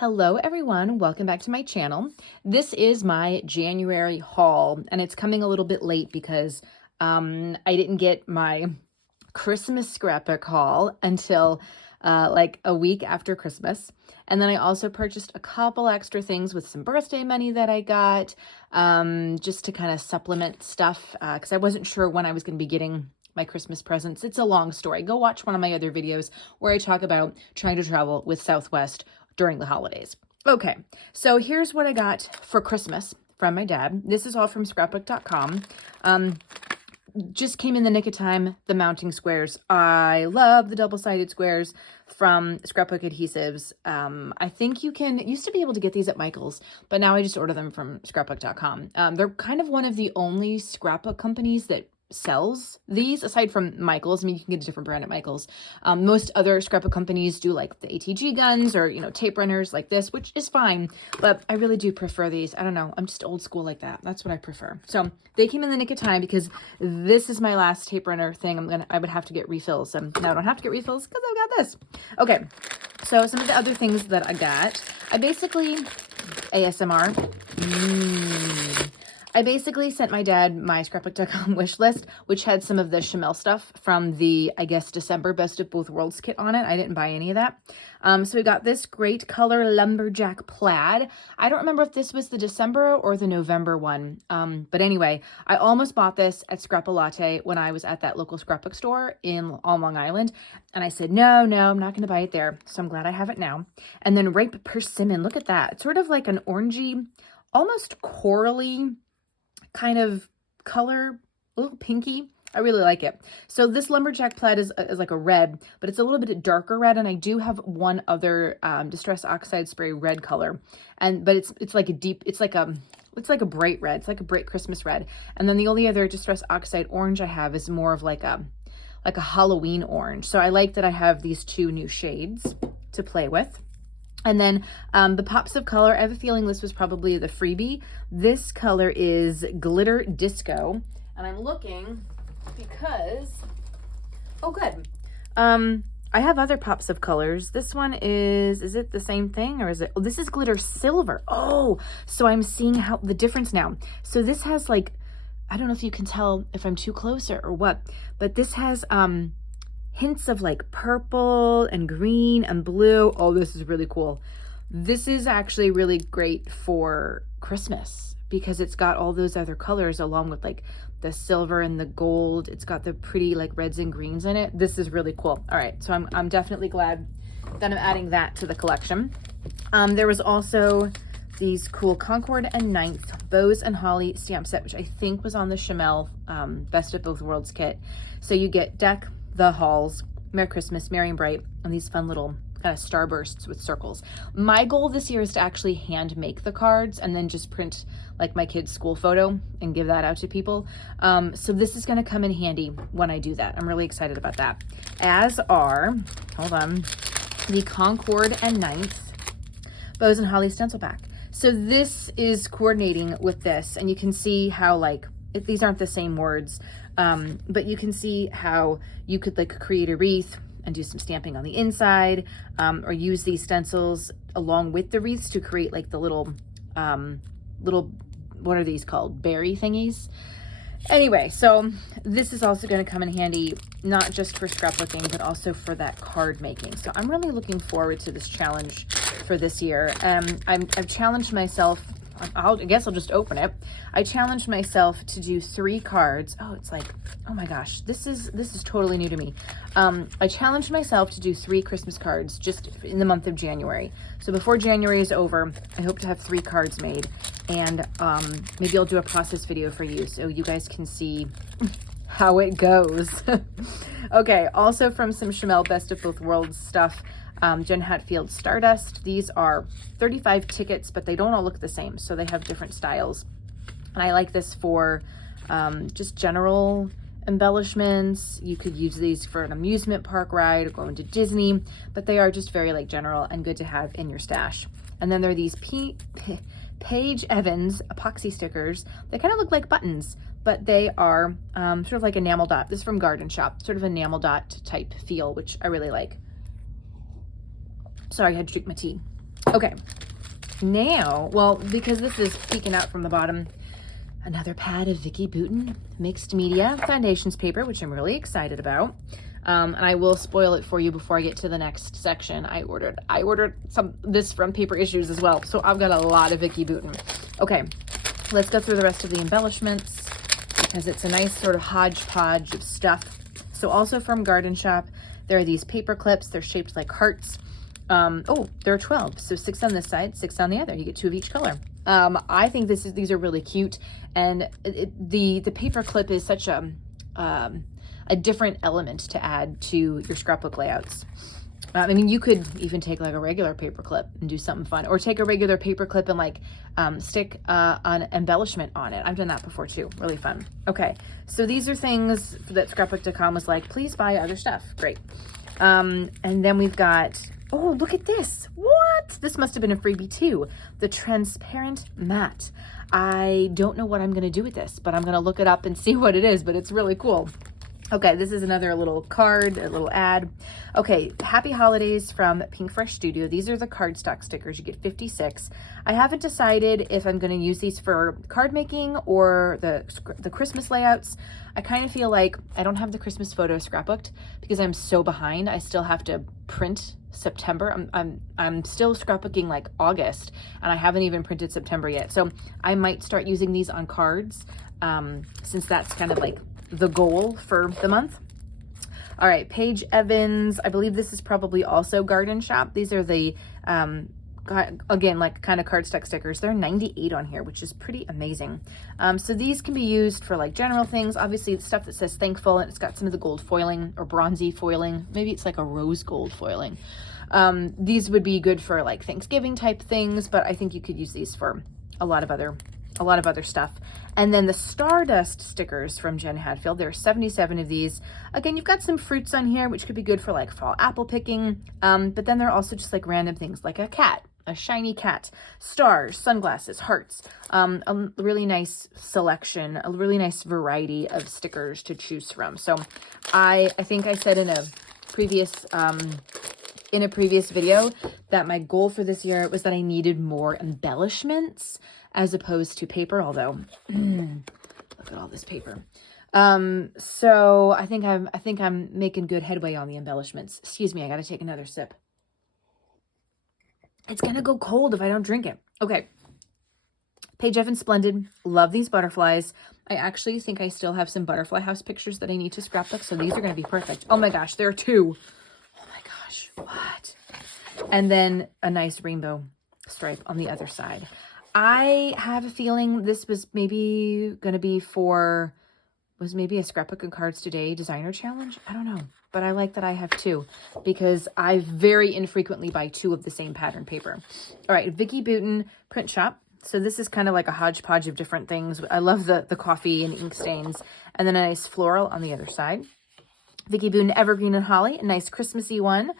Hello everyone, welcome back to my channel. This is my January haul and it's coming a little bit late because I didn't get my Christmas scrapbook haul until like a week after Christmas. And then I also purchased a couple extra things with some birthday money that I got just to kind of supplement stuff because I wasn't sure when I was going to be getting my Christmas presents. It's a long story. Go watch one of my other videos where I talk about trying to travel with Southwest during the holidays. Okay, so here's what I got for Christmas from my dad. This is all from scrapbook.com. Just came in the nick of time, the mounting squares. I love the double-sided squares from Scrapbook Adhesives. I think you used to be able to get these at Michael's, but now I just order them from scrapbook.com. They're kind of one of the only scrapbook companies that sells these aside from Michael's. I mean, you can get a different brand at Michael's. Most other scrapbook companies do like the ATG guns or, tape runners like this, which is fine, but I really do prefer these. I don't know. I'm just old school like that. That's what I prefer. So they came in the nick of time because this is my last tape runner thing. I would have to get refills. Now I don't have to get refills because I've got this. Okay. So some of the other things that I got, I basically sent my dad my scrapbook.com wish list, which had some of the Chamel stuff from the, I guess, December Best of Both Worlds kit on it. I didn't buy any of that. So we got this great color lumberjack plaid. I don't remember if this was the December or the November one. But anyway, I almost bought this at Scrap-A-Latte when I was at that local scrapbook store on Long Island. And I said, no, I'm not going to buy it there. So I'm glad I have it now. And then Rape Persimmon, look at that. It's sort of like an orangey, almost corally kind of color, a little pinky. I really like it. So this lumberjack plaid is like a red, but it's a little bit darker red, and I do have one other Distress Oxide Spray red color, but it's like a deep, it's like a bright red. It's like a bright Christmas red. And then the only other Distress Oxide orange I have is more of like a Halloween orange. So I like that I have these two new shades to play with. And then the pops of color, I have a feeling this was probably the freebie. This color is Glitter Disco. And I'm looking because, oh good. I have other pops of colors. This one is it the same thing or is it, oh, this is Glitter Silver. Oh, so I'm seeing how the difference now. So this has like, I don't know if you can tell if I'm too close or what, but this has, hints of like purple and green and blue. Oh, this is really cool. This is actually really great for Christmas because it's got all those other colors along with like the silver and the gold. It's got the pretty like reds and greens in it. This is really cool. All right, so I'm definitely glad that I'm adding that to the collection. There was also these cool Concord and Ninth Bows and Holly stamp set, which I think was on the Chamel Best of Both Worlds kit. So you get Deck the Halls, Merry Christmas, Merry and Bright, and these fun little kind of starbursts with circles. My goal this year is to actually hand make the cards and then just print like my kid's school photo and give that out to people. So this is going to come in handy when I do that. I'm really excited about that. As are, hold on, the Concord and Ninth Bows and Holly stencil pack. So this is coordinating with this, and you can see how like, these aren't the same words, but you can see how you could like create a wreath and do some stamping on the inside, or use these stencils along with the wreaths to create like the little, what are these called? Berry thingies. Anyway, so this is also going to come in handy, not just for scrapbooking, but also for that card making. So I'm really looking forward to this challenge for this year. I've challenged myself. I guess I'll just open it. I challenged myself to do 3 cards. Oh, it's like, oh my gosh, this is totally new to me. I challenged myself to do 3 Christmas cards just in the month of January. So before January is over, I hope to have 3 cards made, and maybe I'll do a process video for you so you guys can see how it goes. Okay, also from some Chamel Best of Both Worlds stuff, Jen Hatfield Stardust. These are 35 tickets, but they don't all look the same, so they have different styles. And I like this for just general embellishments. You could use these for an amusement park ride or going to Disney, but they are just very like general and good to have in your stash. And then there are these Paige Evans epoxy stickers. They kind of look like buttons, but they are sort of like enamel dot. This is from Garden Shop, sort of enamel dot type feel, which I really like. Sorry, I had to drink my tea. Okay, now, well, because this is peeking out from the bottom, another pad of Vicki Boutin Mixed Media Foundations paper, which I'm really excited about. And I will spoil it for you before I get to the next section. I ordered this from Paper Issues as well, so I've got a lot of Vicki Boutin. Okay, let's go through the rest of the embellishments because it's a nice sort of hodgepodge of stuff. So also from Garden Shop, there are these paper clips. They're shaped like hearts. Oh, there are 12, so 6 on this side, 6 on the other. You get 2 of each color. I think these are really cute, and the paper clip is such a different element to add to your scrapbook layouts. I mean, you could even take like a regular paper clip and do something fun, or take a regular paper clip and like stick an embellishment on it. I've done that before too. Really fun. Okay, so these are things that Scrapbook.com was like, please buy other stuff. Great. And then we've got, oh, look at this. What? This must have been a freebie too. The transparent mat. I don't know what I'm going to do with this, but I'm going to look it up and see what it is, but it's really cool. Okay, this is another little card, a little ad. Okay, Happy Holidays from Pink Fresh Studio. These are the cardstock stickers. You get 56. I haven't decided if I'm going to use these for card making or the Christmas layouts. I kind of feel like I don't have the Christmas photo scrapbooked because I'm so behind. I still have to print September. I'm still scrapbooking like August, and I haven't even printed September yet. So I might start using these on cards since that's kind of like the goal for the month. All right, Paige Evans. I believe this is probably also Garden Shop. These are the, again, like kind of cardstock stickers. They're 98 on here, which is pretty amazing. So these can be used for like general things. Obviously, the stuff that says thankful, and it's got some of the gold foiling or bronzy foiling. Maybe it's like a rose gold foiling. These would be good for like Thanksgiving type things, but I think you could use these for a lot of other stuff. And then the Stardust stickers from Jen Hadfield. There are 77 of these. Again, you've got some fruits on here, which could be good for like fall apple picking. But then there are also just like random things like a cat, a shiny cat, stars, sunglasses, hearts. A really nice selection, a really nice variety of stickers to choose from. So I think I said in a previous video that my goal for this year was that I needed more embellishments as opposed to paper, although look at all this paper. So I think I'm making good headway on the embellishments. Excuse me, I gotta take another sip. It's gonna go cold if I don't drink it. Okay. Paige Evans Splendid. Love these butterflies. I actually think I still have some butterfly house pictures that I need to scrapbook, so these are gonna be perfect. Oh my gosh, there are 2. Oh my gosh, what? And then a nice rainbow stripe on the other side. I have a feeling this was maybe going to be was maybe a Scrapbook and Cards Today designer challenge. I don't know, but I like that I have 2 because I very infrequently buy 2 of the same pattern paper. All right, Vicki Boutin Print Shop. So this is kind of like a hodgepodge of different things. I love the coffee and ink stains, and then a nice floral on the other side. Vicki Boutin Evergreen and Holly, a nice Christmassy one.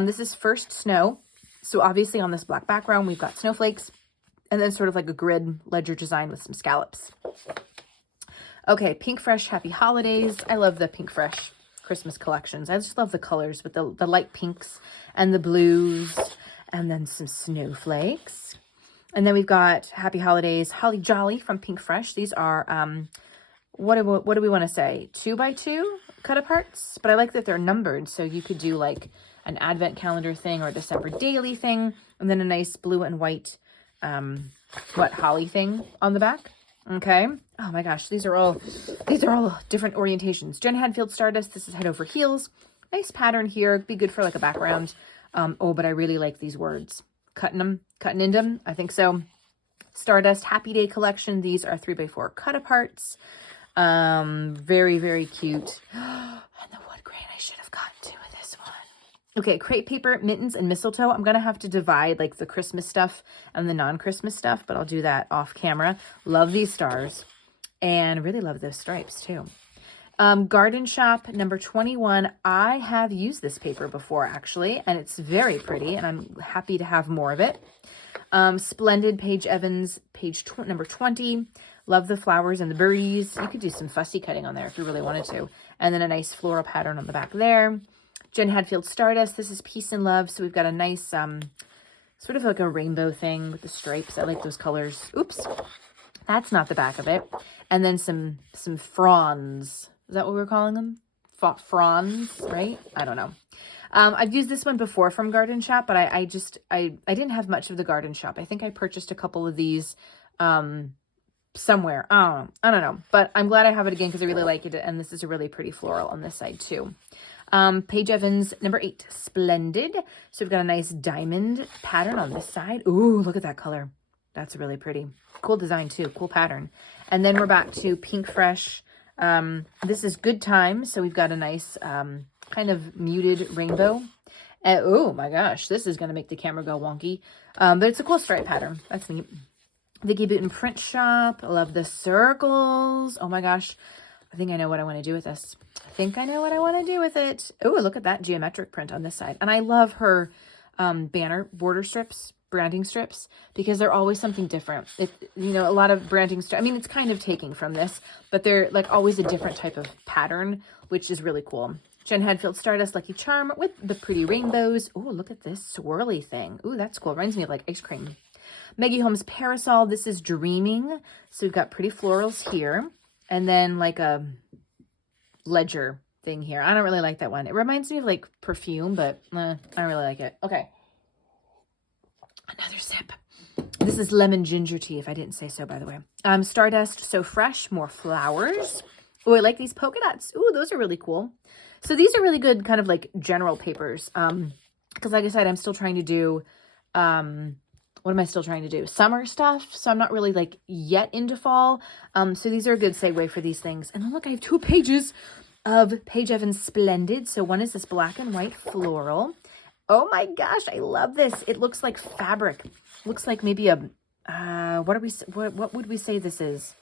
This is First Snow. So obviously on this black background, we've got snowflakes, and then sort of like a grid ledger design with some scallops. Okay, Pink Fresh Happy Holidays. I love the Pink Fresh Christmas collections. I just love the colors with the light pinks and the blues, and then some snowflakes. And then we've got Happy Holidays Holly Jolly from Pink Fresh. These are, what do we want to say? 2x2 cut aparts, but I like that they're numbered. So you could do like an advent calendar thing or a December daily thing, and then a nice blue and white holly thing on the back. Okay. Oh my gosh, these are all different orientations. Jen Hadfield Stardust. This is Head Over Heels. Nice pattern here. Be good for like a background. Oh, but I really like these words. Cutting into them. I think so. Stardust Happy Day Collection. These are 3x4 cut aparts. Very, very cute. And the wood grain I should have gotten to with this one. Okay, crepe paper, mittens, and mistletoe. I'm going to have to divide like the Christmas stuff and the non-Christmas stuff, but I'll do that off camera. Love these stars and really love those stripes too. Garden Shop number 21. I have used this paper before actually, and it's very pretty, and I'm happy to have more of it. Splendid Paige Evans, number 20. Love the flowers and the birdies. You could do some fussy cutting on there if you really wanted to. And then a nice floral pattern on the back there. Jen Hadfield Stardust. This is Peace and Love. So we've got a nice sort of like a rainbow thing with the stripes. I like those colors. Oops, that's not the back of it. And then some fronds. Is that what we're calling them? Fronds, right? I don't know. I've used this one before from Garden Shop, but I didn't have much of the Garden Shop. I think I purchased a couple of these somewhere. I don't know. But I'm glad I have it again because I really like it. And this is a really pretty floral on this side too. Paige Evans, number 8, Splendid. So we've got a nice diamond pattern on this side. Ooh, look at that color. That's really pretty. Cool design too. Cool pattern. And then we're back to Pink Fresh. This is Good Time. So we've got a nice kind of muted rainbow. Oh my gosh, this is going to make the camera go wonky. But it's a cool stripe pattern. That's neat. Vicki Boutin Print Shop. I love the circles. Oh my gosh. I think I know what I want to do with this. I think I know what I want to do with it. Oh, look at that geometric print on this side. And I love her banner border strips, branding strips, because they're always something different. You know, a lot of branding strips, I mean, it's kind of taking from this, but they're like always a different type of pattern, which is really cool. Jen Hadfield Stardust Lucky Charm with the pretty rainbows. Oh, look at this swirly thing. Oh, that's cool. Reminds me of like ice cream. Maggie Holmes Parasol. This is Dreaming. So we've got pretty florals here. And then like a ledger thing here. I don't really like that one. It reminds me of like perfume, but I don't really like it. Okay. Another sip. This is lemon ginger tea, if I didn't say so, by the way. Stardust So Fresh, more flowers. Oh, I like these polka dots. Ooh, those are really cool. So these are really good kind of like general papers. Because like I said, I'm still trying to do, what am I still trying to do? Summer stuff. So I'm not really like yet into fall. So these are a good segue for these things. And then look, I have 2 pages of Paige Evans Splendid. So one is this black and white floral. Oh my gosh, I love this. It looks like fabric. Looks like maybe a, what would we say this is?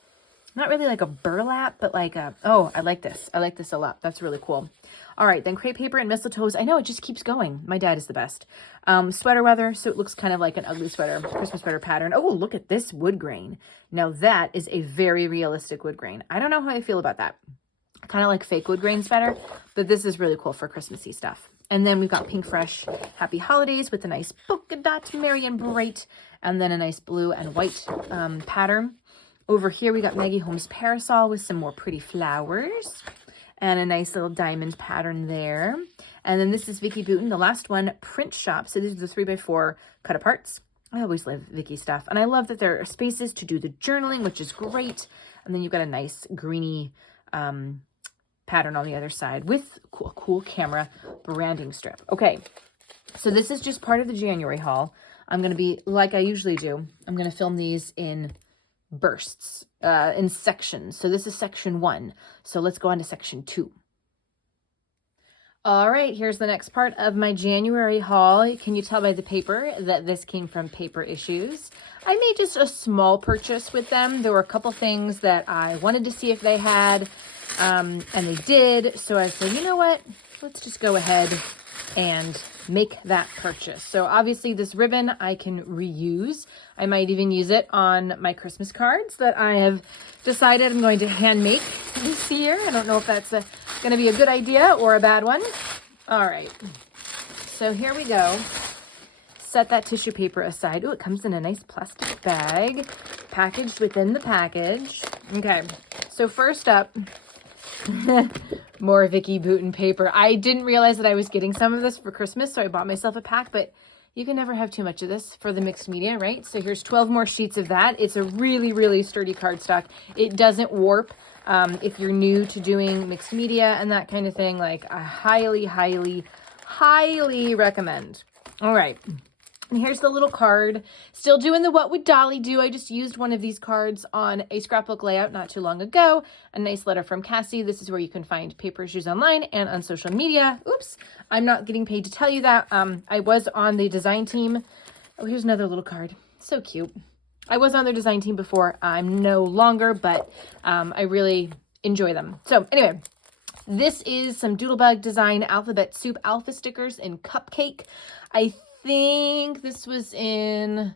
Not really like a burlap, but like a, oh, I like this. I like this a lot. That's really cool. All right, then crepe paper and mistletoes. I know, it just keeps going. My dad is the best. Sweater weather, so it looks kind of like an ugly sweater, Christmas sweater pattern. Oh, look at this wood grain. Now that is a very realistic wood grain. I don't know how I feel about that. I kind of like fake wood grains better, but this is really cool for Christmassy stuff. And then we've got Pink Fresh Happy Holidays with a nice polka dot, merry and bright, and then a nice blue and white pattern. Over here, we got Maggie Holmes Parasol with some more pretty flowers and a nice little diamond pattern there. And then this is Vicki Boutin, the last one, Print Shop. So these are the 3x4 cut aparts. I always love Vicki stuff. And I love that there are spaces to do the journaling, which is great. And then you've got a nice greeny pattern on the other side with a cool camera branding strip. Okay, so this is just part of the January haul. I'm going to be, like I usually do, I'm going to film these in bursts, in sections. So this is section 1. So let's go on to section 2. All right, here's the next part of my January haul. Can you tell by the paper that this came from Paper Issues? I made just a small purchase with them. There were a couple things that I wanted to see if they had, and they did. So I said, you know what? Let's just go ahead and make that purchase. So obviously this ribbon I can reuse. I might even use it on my Christmas cards that I have decided I'm going to hand make this year. I don't know if that's going to be a good idea or a bad one. All right. So here we go. Set that tissue paper aside. Oh, it comes in a nice plastic bag, packaged within the package. Okay. So first up, more Vicki Boutin paper. I didn't realize that I was getting some of this for Christmas, so I bought myself a pack, but you can never have too much of this for the mixed media, right? So here's 12 more sheets of that. It's a really, really sturdy cardstock. It doesn't warp. If you're new to doing mixed media and that kind of thing, like I highly, highly, highly recommend. All right. And here's the little card. Still doing the What Would Dolly Do? I just used one of these cards on a scrapbook layout not too long ago. A nice letter from Cassie. This is where you can find Paper Issues online and on social media. Oops, I'm not getting paid to tell you that. I was on the design team. Oh, here's another little card. So cute. I was on their design team before. I'm no longer, but I really enjoy them. So anyway, this is some Doodlebug Design Alphabet Soup Alpha stickers in Cupcake. I think this was in,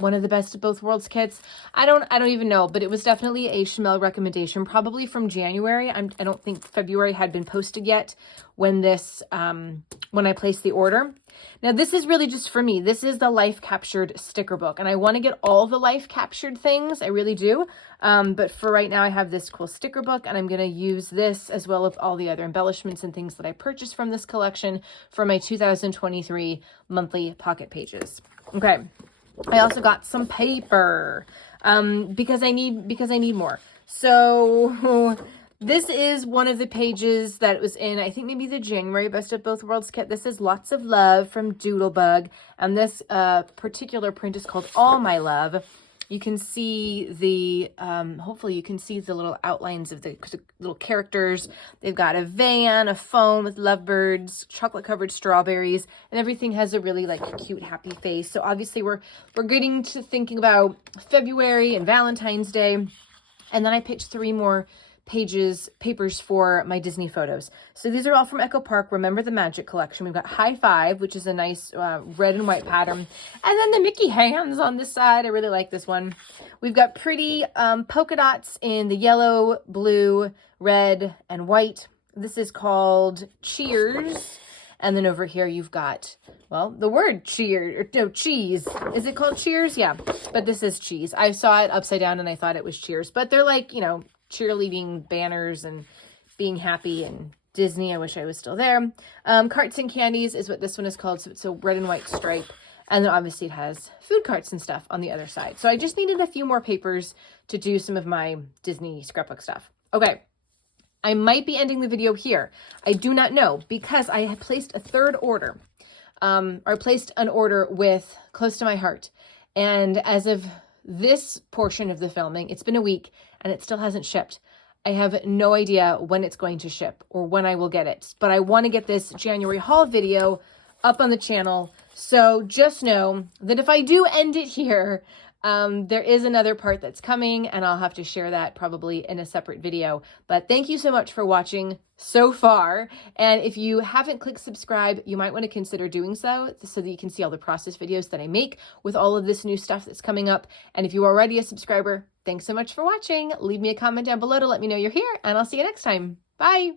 one of the Best of Both Worlds kits. I don't even know, but it was definitely a Chanel recommendation, probably from January. I don't think February had been posted yet when this, when I placed the order. Now, this is really just for me. This is the Life Captured sticker book, and I want to get all the Life Captured things. I really do. But for right now, I have this cool sticker book, and I'm going to use this as well as all the other embellishments and things that I purchased from this collection for my 2023 monthly pocket pages. Okay. I also got some paper, because I need more. So this is one of the pages that was in, I think maybe the January Best of Both Worlds kit. This is Lots of Love from Doodlebug. And this particular print is called All My Love. You can see the, hopefully you can see the little outlines of the little characters. They've got a van, a phone with lovebirds, chocolate-covered strawberries, and everything has a really like cute, happy face. So obviously we're getting to thinking about February and Valentine's Day. And then I picked 3 more papers for my Disney photos. So these are all from Echo Park Remember the Magic collection. We've got High Five, which is a nice red and white pattern. And then the Mickey hands on this side. I really like this one. We've got pretty polka dots in the yellow, blue, red, and white. This is called Cheers. And then over here you've got, well, the word cheer, or no, cheese. Is it called Cheers? Yeah, but this is cheese. I saw it upside down and I thought it was Cheers. But they're like, you know, cheerleading banners and being happy, and Disney, I wish I was still there. Carts and Candies is what this one is called. So it's a red and white stripe. And then obviously it has food carts and stuff on the other side. So I just needed a few more papers to do some of my Disney scrapbook stuff. Okay. I might be ending the video here. I do not know, because I had placed a third order, or placed an order with Close to My Heart. And as of this portion of the filming, it's been a week and it still hasn't shipped. I have no idea when it's going to ship or when I will get it, but I want to get this January haul video up on the channel. So just know that if I do end it here, there is another part that's coming, and I'll have to share that probably in a separate video. But thank you so much for watching so far. And if you haven't clicked subscribe, you might want to consider doing so that you can see all the process videos that I make with all of this new stuff that's coming up. And if you're already a subscriber, thanks so much for watching. Leave me a comment down below to let me know you're here, and I'll see you next time. Bye.